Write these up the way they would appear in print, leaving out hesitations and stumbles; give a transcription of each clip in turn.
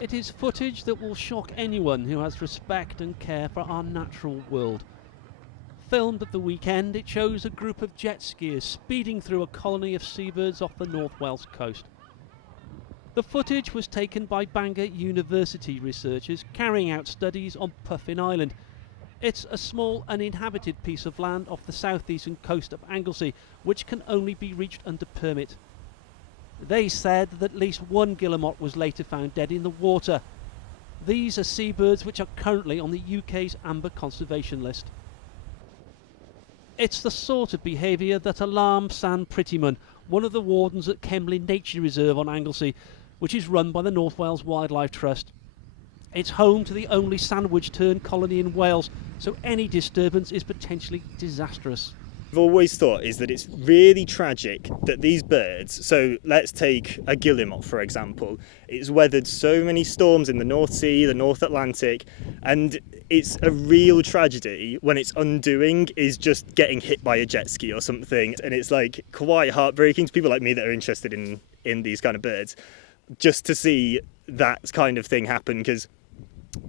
It is footage that will shock anyone who has respect and care for our natural world. Filmed at the weekend, it shows a group of jet skiers speeding through a colony of seabirds off the North Wales coast. The footage was taken by Bangor University researchers carrying out studies on Puffin Island. It's a small uninhabited piece of land off the southeastern coast of Anglesey, which can only be reached under permit. They said that at least one guillemot was later found dead in the water. These are seabirds which are currently on the UK's amber conservation list. It's the sort of behaviour that alarms Sam Prettyman, one of the wardens at Kemlyn Nature Reserve on Anglesey, which is run by the North Wales Wildlife Trust. It's home to the only sandwich tern colony in Wales, so any disturbance is potentially disastrous. I've always thought is that it's really tragic that these birds, so let's take a guillemot for example, it's weathered so many storms in the North Sea, the North Atlantic, and it's a real tragedy when its undoing is just getting hit by a jet ski or something, and it's like quite heartbreaking to people like me that are interested in these kind of birds, just to see that kind of thing happen, because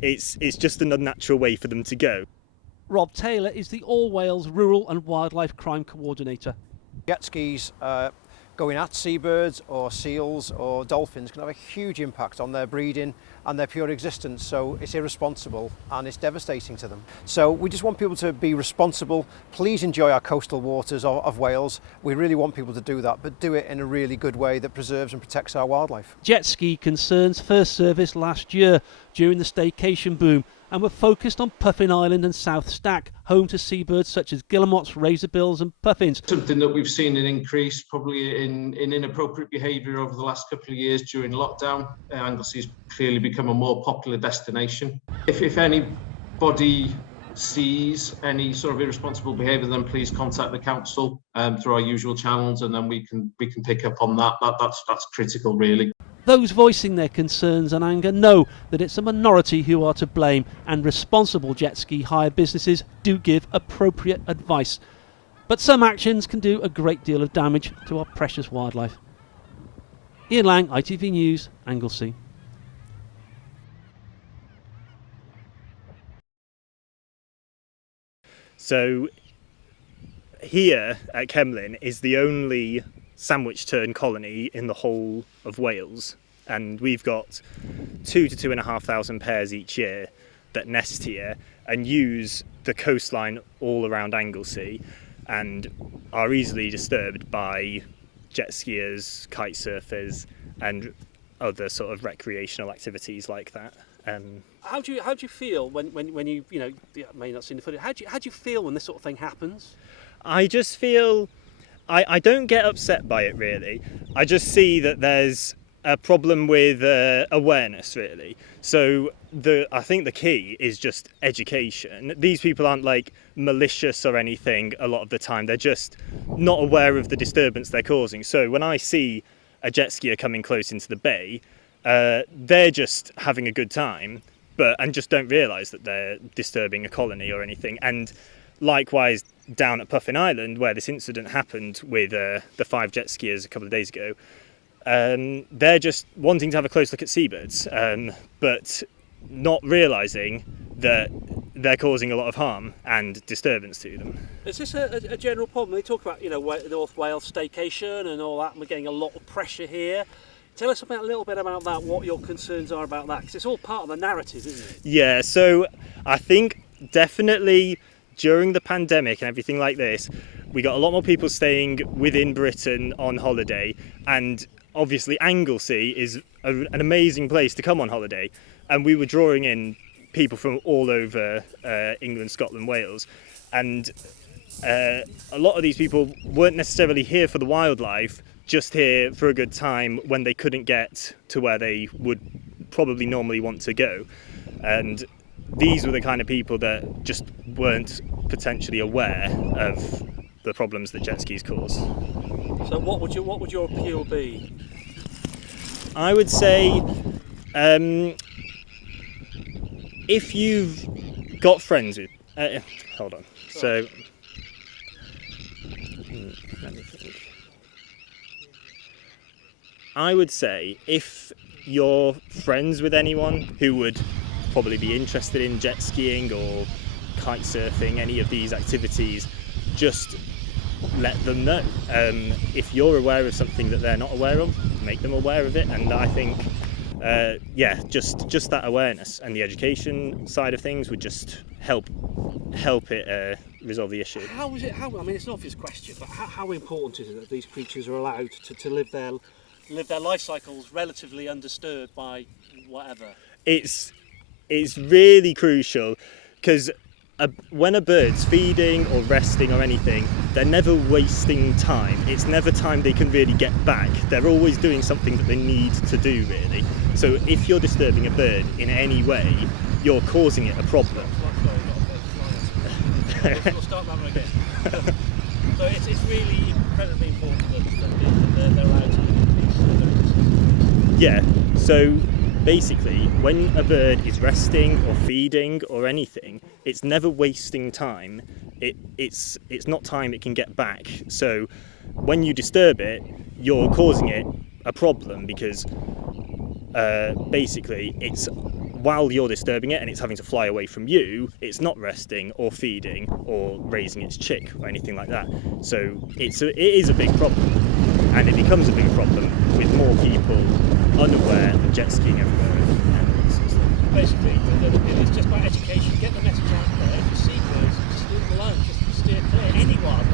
it's just an unnatural way for them to go. Rob Taylor is the All Wales Rural and Wildlife Crime Coordinator. Jet skis going at seabirds or seals or dolphins can have a huge impact on their breeding and their pure existence, so it's irresponsible and it's devastating to them. So we just want people to be responsible. Please enjoy our coastal waters of Wales. We really want people to do that, but do it in a really good way that preserves and protects our wildlife. Jet ski concerns first serviced last year during the staycation boom and were focused on Puffin Island and South Stack, home to seabirds such as guillemots, razorbills and puffins. Something that we've seen an increase probably in inappropriate behaviour over the last couple of years during lockdown. Anglesey's clearly become a more popular destination. If anybody sees any sort of irresponsible behaviour, then please contact the council through our usual channels, and then we can pick up on that. That's critical, really. Those voicing their concerns and anger know that it's a minority who are to blame, and responsible jet ski hire businesses do give appropriate advice. But some actions can do a great deal of damage to our precious wildlife. Ian Lang, ITV News, Anglesey. So here at Kemlyn is the only sandwich tern colony in the whole of Wales, and we've got 2,000 to 2,500 pairs each year that nest here and use the coastline all around Anglesey and are easily disturbed by jet skiers, kite surfers and other sort of recreational activities like that. How do you feel when you may not see the footage? How do you feel when this sort of thing happens? I just feel I don't get upset by it really. I just see that there's a problem with awareness really. So I think the key is just education. These people aren't like malicious or anything a lot of the time. They're just not aware of the disturbance they're causing. So when I see a jet skier coming close into the bay, they're just having a good time, and just don't realise that they're disturbing a colony or anything. And likewise, down at Puffin Island, where this incident happened with the 5 jet skiers a couple of days ago, they're just wanting to have a close look at seabirds, but not realising that they're causing a lot of harm and disturbance to them. Is this a general problem? They talk about North Wales staycation and all that, and we're getting a lot of pressure here. Tell us a little bit about that, what your concerns are about that, because it's all part of the narrative, isn't it? Yeah, so I think definitely during the pandemic and everything like this, we got a lot more people staying within Britain on holiday, and obviously Anglesey is an amazing place to come on holiday, and we were drawing in people from all over England, Scotland, Wales, and a lot of these people weren't necessarily here for the wildlife, just here for a good time when they couldn't get to where they would probably normally want to go. And these were the kind of people that just weren't potentially aware of the problems that jet skis cause. So what would your appeal be? I would say if you've got friends with... hold on. So... let me think. I would say if you're friends with anyone who would probably be interested in jet skiing or kite surfing, any of these activities, just let them know. If you're aware of something that they're not aware of, make them aware of it. And I think just that awareness and the education side of things would just help it resolve the issue. I mean, it's an obvious question, but how important is it that these creatures are allowed to live their life cycles relatively undisturbed by whatever? It's really crucial, because when a bird's feeding or resting or anything, they're never wasting time. It's never time they can really get back. They're always doing something that they need to do, really. So if you're disturbing a bird in any way, you're causing it a problem. We'll start that one again. So it's really incredibly important that they're allowed to live in peace. Yeah, so basically, when a bird is resting or feeding or anything, it's never wasting time. It's not time it can get back. So when you disturb it, you're causing it a problem, because basically it's while you're disturbing it and it's having to fly away from you, it's not resting or feeding or raising its chick or anything like that. So it is a big problem, and it becomes a big problem with more people unaware of jet skiing everywhere. Basically, it's just about education. Get the message out there. If you see birds, just leave them alone. Just steer clear. Anyone.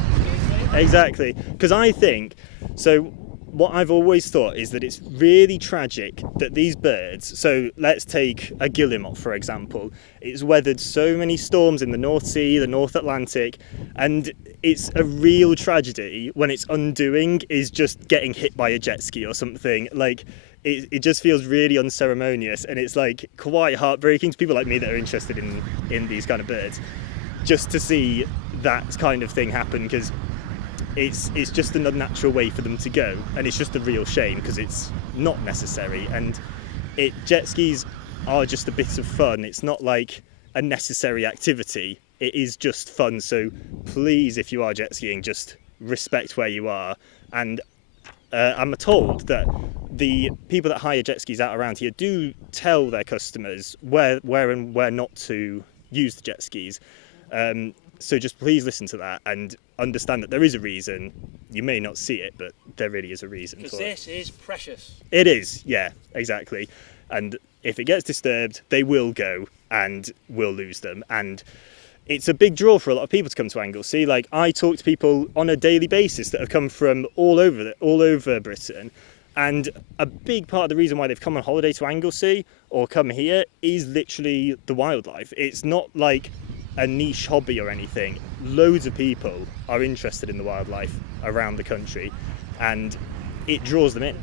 Exactly, because I think so. What I've always thought is that it's really tragic that these birds, so let's take a guillemot for example, it's weathered so many storms in the North Sea, the North Atlantic, and it's a real tragedy when its undoing is just getting hit by a jet ski or something. Like, it just feels really unceremonious, and it's like quite heartbreaking to people like me that are interested in these kind of birds, just to see that kind of thing happen, because it's just an unnatural way for them to go, and it's just a real shame because it's not necessary. And jet skis are just a bit of fun. It's not like a necessary activity. It is just fun. So please, if you are jet skiing, just respect where you are. And I'm told that the people that hire jet skis out around here do tell their customers where and where not to use the jet skis. So just please listen to that and understand that there is a reason. You may not see it, but there really is a reason for it. Because this is precious. It is, yeah, exactly. And if it gets disturbed, they will go and we'll lose them. And it's a big draw for a lot of people to come to Anglesey. Like, I talk to people on a daily basis that have come from all over Britain. And a big part of the reason why they've come on holiday to Anglesey or come here is literally the wildlife. It's not like a niche hobby or anything. Loads of people are interested in the wildlife around the country, and it draws them in.